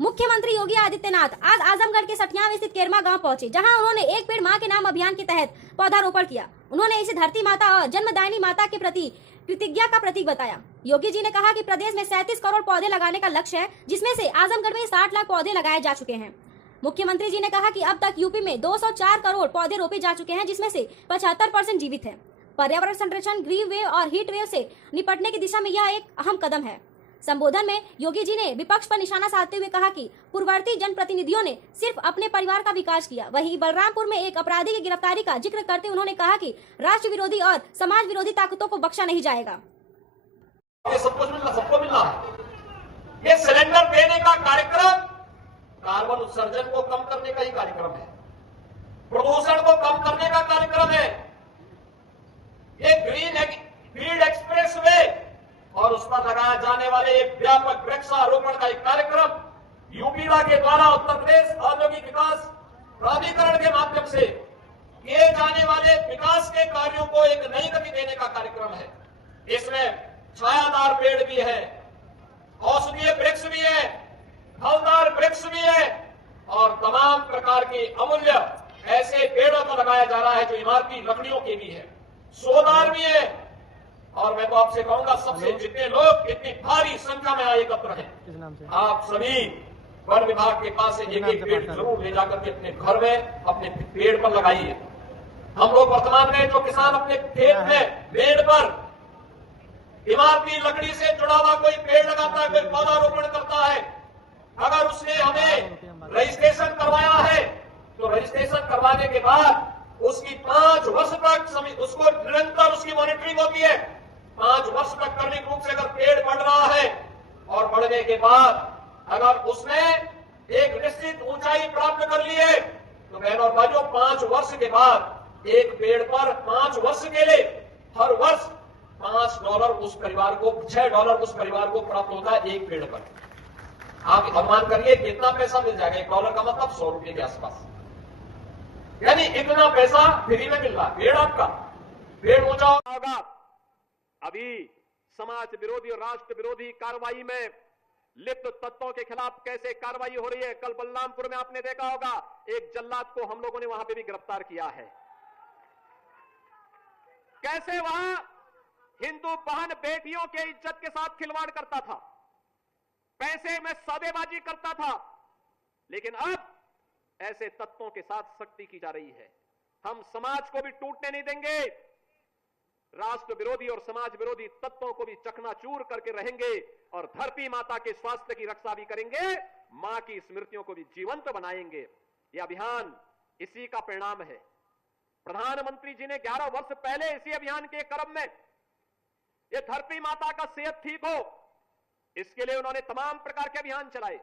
मुख्यमंत्री योगी आदित्यनाथ आज आजमगढ़ के सठिया में स्थित केरमा गांव पहुंचे, जहां उन्होंने एक पेड़ मां के नाम अभियान के तहत पौधारोपण किया। उन्होंने इसे धरती माता और जन्मदायिनी माता के प्रति प्रतिज्ञा का प्रतीक बताया। योगी जी ने कहा कि प्रदेश में 37 करोड़ पौधे लगाने का लक्ष्य है, जिसमें से आजमगढ़ में 60 लाख पौधे लगाए जा चुके हैं। मुख्यमंत्री जी ने कहा कि अब तक यूपी में 204 करोड़ पौधे रोपे जा चुके हैं, जिसमें से 75% जीवित है। पर्यावरण संरक्षण, ग्रीन वेव और हीट वेव से निपटने की दिशा में यह एक अहम कदम है। संबोधन में योगी जी ने विपक्ष पर निशाना साधते हुए कहा कि पूर्ववर्ती जनप्रतिनिधियों ने सिर्फ अपने परिवार का विकास किया। वहीं बलरामपुर में एक अपराधी की गिरफ्तारी का जिक्र करते उन्होंने कहा कि राष्ट्र विरोधी और समाज विरोधी ताकतों को बख्शा नहीं जाएगा। सबको मिलना है। ये सिलेंडर देने का कार्यक्रम कार्बन उत्सर्जन को कम करने का ही कार्यक्रम है, प्रदूषण को कम करने का कार्यक्रम है। ये ग्रीन एक्सप्रेस वे और उस पर लगाए जाने वाले एक व्यापक वृक्षारोपण का एक कार्यक्रम यूपीडा के द्वारा उत्तर प्रदेश औद्योगिक विकास प्राधिकरण के माध्यम से किए जाने वाले विकास के कार्यों को एक नई गति देने का कार्यक्रम है। इसमें छायादार पेड़ भी है, औषधीय वृक्ष भी है, फलदार वृक्ष भी है और तमाम प्रकार के अमूल्य ऐसे पेड़ों को लगाया जा रहा है जो इमारती लकड़ियों के भी है, सोदार भी है। और मैं तो आपसे कहूंगा, सबसे जितने लोग इतनी भारी संख्या में आए एकत्र हैं, आप सभी वन विभाग के पास से एक पेड़ जरूर ले जाकर के अपने घर में अपने पेड़ पर लगाइए। हम लोग वर्तमान में जो किसान अपने खेत में पेड़ पर इमारती लकड़ी से जुड़ा हुआ कोई पेड़ लगाता है, कोई पौधारोपण करता है, अगर उसने हमें रजिस्ट्रेशन करवाया है तो रजिस्ट्रेशन करवाने के बाद उसकी 5 वर्ष तक उसको निरंतर उसकी मॉनिटरिंग होती है। 5 वर्ष तक क्रमिक रूप से अगर पेड़ बढ़ रहा है और बढ़ने के बाद अगर उसने एक निश्चित ऊंचाई प्राप्त कर ली है तो बहनों और भाइयों, 5 वर्ष के बाद एक पेड़ पर 5 वर्ष के लिए हर वर्ष $5 उस परिवार को, $6 उस परिवार को प्राप्त होता है एक पेड़ पर। आप अनुमान करिए कितना पैसा मिल जाएगा। $1 का मतलब 100 रुपए के आसपास, यानी इतना पैसा फ्री में मिल रहा है। पेड़ आपका पेड़ ऊंचा होगा। अभी समाज विरोधी और राष्ट्र विरोधी कार्रवाई में लिप्त तत्वों के खिलाफ कैसे कार्रवाई हो रही है। कल बलरामपुर में आपने देखा होगा, एक जल्लाद को हम लोगों ने वहां पे भी गिरफ्तार किया है। कैसे वहां हिंदू बहन बेटियों के इज्जत के साथ खिलवाड़ करता था, पैसे में सौदेबाजी करता था, लेकिन अब ऐसे तत्वों के साथ सख्ती की जा रही है। हम समाज को भी टूटने नहीं देंगे, राष्ट्र विरोधी और समाज विरोधी तत्वों को भी चकनाचूर करके रहेंगे और धरती माता के स्वास्थ्य की रक्षा भी करेंगे, मां की स्मृतियों को भी जीवंत बनाएंगे। यह अभियान इसी का परिणाम है। प्रधानमंत्री जी ने 11 वर्ष पहले इसी अभियान के क्रम में ये धरती माता का सेहत ठीक हो, इसके लिए उन्होंने तमाम प्रकार के अभियान चलाए।